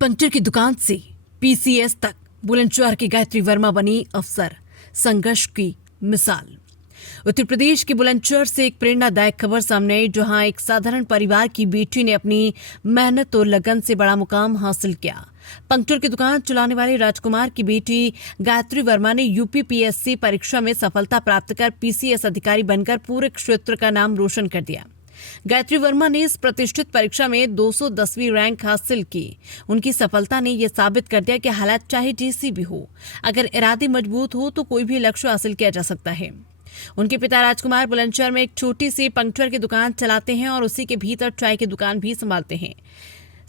Puncture की दुकान से पीसीएस तक बुलंदशहर की गायत्री वर्मा बनी अफसर, संघर्ष की मिसाल। उत्तर प्रदेश के बुलंदशहर से एक प्रेरणादायक खबर सामने आई, जहां एक साधारण परिवार की बेटी ने अपनी मेहनत और लगन से बड़ा मुकाम हासिल किया। पंक्चर की दुकान चलाने वाले राजकुमार की बेटी गायत्री वर्मा ने यूपी पीएससी परीक्षा में सफलता प्राप्त कर पीसीएस अधिकारी बनकर पूरे क्षेत्र का नाम रोशन कर दिया। गायत्री वर्मा ने इस प्रतिष्ठित परीक्षा में 210वीं रैंक हासिल की। उनकी सफलता ने यह साबित कर दिया कि हालात चाहे जैसी भी हो, अगर इरादे मजबूत हो तो कोई भी लक्ष्य हासिल किया जा सकता है। उनके पिता राजकुमार बुलंदशहर में एक छोटी सी पंक्चर की दुकान चलाते हैं और उसी के भीतर चाय की दुकान भी संभालते हैं।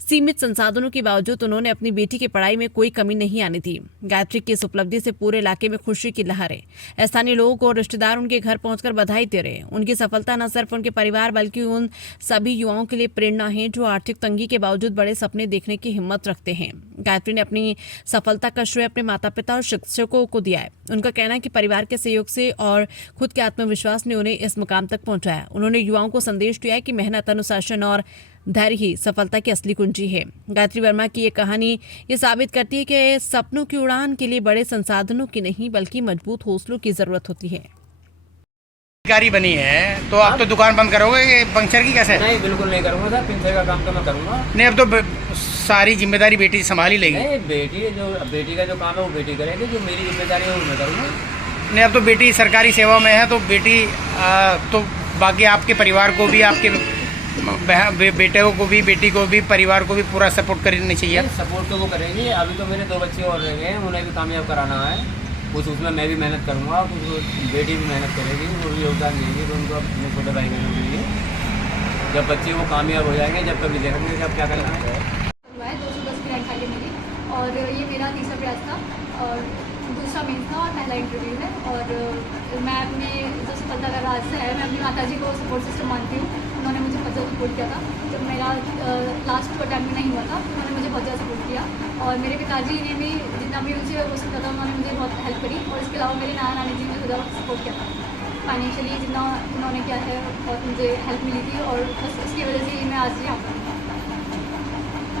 सीमित संसाधनों के बावजूद उन्होंने अपनी बेटी की पढ़ाई में कोई कमी नहीं आने दी। गायत्री की इस उपलब्धि से पूरे इलाके में खुशी की लहर है। स्थानीय लोग और रिश्तेदार उनके घर पहुंचकर बधाई दे रहे हैं। उनकी सफलता न सिर्फ उनके परिवार बल्कि उन सभी युवाओं के लिए प्रेरणा है जो आर्थिक तंगी के बावजूद बड़े सपने देखने की हिम्मत रखते हैं। गायत्री ने अपनी सफलता का श्रेय अपने माता पिता और शिक्षकों को दिया है। उनका कहना है कि परिवार के सहयोग से और खुद के आत्मविश्वास ने उन्हें इस मुकाम तक पहुंचाया। उन्होंने युवाओं को संदेश दिया है कि मेहनत, अनुशासन और धैर्य ही सफलता की असली कुंजी है। गायत्री वर्मा की ये कहानी ये साबित करती है कि सपनों की उड़ान के लिए बड़े संसाधनों की नहीं बल्कि मजबूत हौसलों की जरूरत होती है। अधिकारी बनी है तो आप तो दुकान बंद करोगे ये पंक्चर की कैसे? नहीं, बिल्कुल नहीं करूँगा सर। पंक्चर का काम तो मैं करूँगा। नहीं, अब तो सारी जिम्मेदारी बेटी संभाल ही लेगी। नहीं, बेटी का जो काम है वो बेटी करेगी, जो मेरी जिम्मेदारी है वो मैं करूँगा। नहीं, अब तो बेटी सरकारी सेवा में है तो बेटी तो बाकी आपके परिवार को भी, आपके बेटे को भी, बेटी को भी, परिवार को भी पूरा सपोर्ट करनी चाहिए। सपोर्ट तो वो करेंगे। अभी तो मेरे 2 बच्चे और रह गए हैं, उन्हें भी कामयाब कराना है। कुछ उसमें मैं भी मेहनत करूँगा, कुछ बेटी भी मेहनत करेगी, वो भी योगदान देंगे। तो उनको अपने छोटे भाई बहनों के लिए जब बच्चे वो कामयाब हो जाएंगे, जब कभी देखेंगे जब क्या करना है। 210 की रैंक आई है मेरी, और ये मेरा तीसरा प्रयास था और दूसरा मेन था और पहला इंटरव्यू है। और मैं अपने जो सफलता का राज है, मैं अपनी माताजी को सपोर्ट सिस्टम मानती हूँ। उन्होंने मुझे बहुत ज़्यादा सपोर्ट किया था जब मेरा लास्ट अटैम्प्ट नहीं हुआ था। उन्होंने मुझे बहुत ज़्यादा सपोर्ट किया और मेरे पिताजी ने भी जितना भी उनसे हो सकता था उन्होंने मुझे बहुत हेल्प करी। और इसके अलावा मेरे नाना नानी जी ने ज़्यादा सपोर्ट किया था फाइनेंशियली, जितना उन्होंने किया है और मुझे हेल्प मिली थी। और बस उसकी वजह से मैं आज यहाँ पर हूँ।